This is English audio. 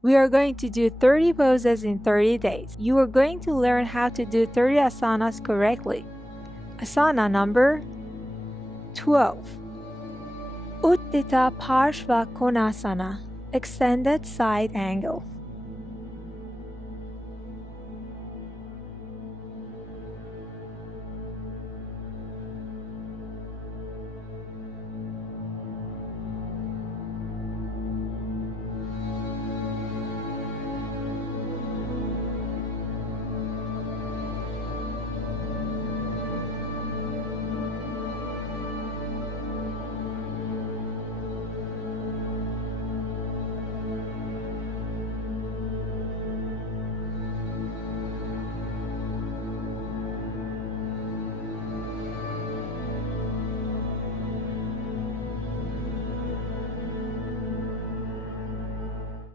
We are going to do 30 poses in 30 days. You are going to learn how to do 30 asanas correctly. Asana number 12. Utthita Parsvakonasana, extended side angle.